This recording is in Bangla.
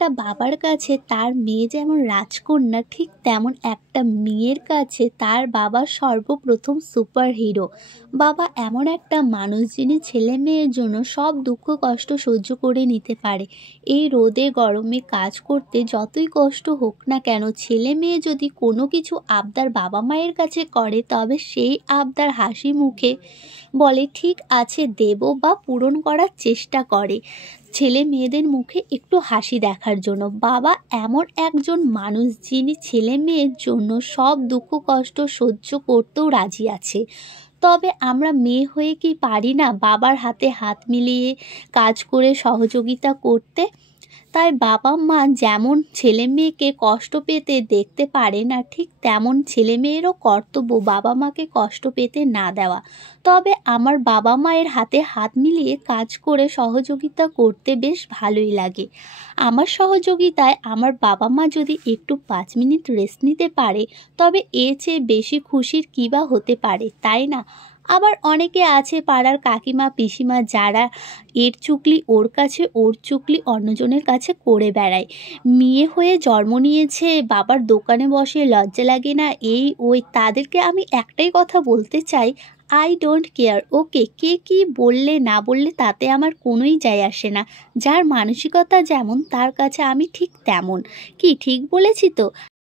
একটা বাবার কাছে তার মেয়ে যেমন রাজকন্যা, ঠিক তেমন একটা মেয়ের কাছে তার বাবা সর্বপ্রথম সুপারহিরো। বাবা এমন একটা মানুষ যিনি ছেলে মেয়ের জন্য সব দুঃখ কষ্ট সহ্য করে নিতে পারে। এই রোদে গরমে কাজ করতে যতই কষ্ট হোক না কেন, ছেলে মেয়ে যদি কোনো কিছু আবদার বাবা মায়ের কাছে করে, তবে সেই আবদার হাসি মুখে বলে ঠিক আছে দেব, বা পূরণ করার চেষ্টা করে ছেলে মেয়েদের মুখে একটু হাসি দেখার জন্য। বাবা এমন একজন মানুষ যিনি ছেলে মেয়ের জন্য সব দুঃখ কষ্ট সহ্য করতেও রাজি আছে। তবে আমরা মেয়ে হয়ে কি পারি না বাবার হাতে হাত মিলিয়ে কাজ করে সহযোগিতা করতে? তাই বাবা মা যেমন ছেলে মেয়েকে কষ্ট পেতে দেখতে পারে না, ঠিক তেমন ছেলে মেয়েরও কর্তব্য বাবা মাকে কষ্ট পেতে না দেওয়া। তবে আমার বাবা মায়ের হাতে হাত মিলিয়ে কাজ করে সহযোগিতা করতে বেশ ভালোই লাগে। আমার সহযোগিতায় আমার বাবা মা যদি একটু 5 মিনিট রেস্ট নিতে পারে, তবে এর চেয়ে বেশি খুশির কী বা হতে পারে, তাই না? আবার অনেকে আছে পাড়ার কাকিমা পিসিমা, যারা এর চুগলি ওর কাছে ওর চুগলি অন্যজনের কাছে করে বেড়ায়। মেয়ে হয়ে জন্ম নিয়েছে, বাবার দোকানে বসে, লজ্জা লাগে না, এই ওই। তাদেরকে আমি একটাই কথা বলতে চাই, আই ডোন্ট কেয়ার। ওকে, কে কী বললে না বললে তাতে আমার কোনোই যায় আসে না। যার মানসিকতা যেমন তার কাছে আমি ঠিক তেমন। কি ঠিক বলেছি তো?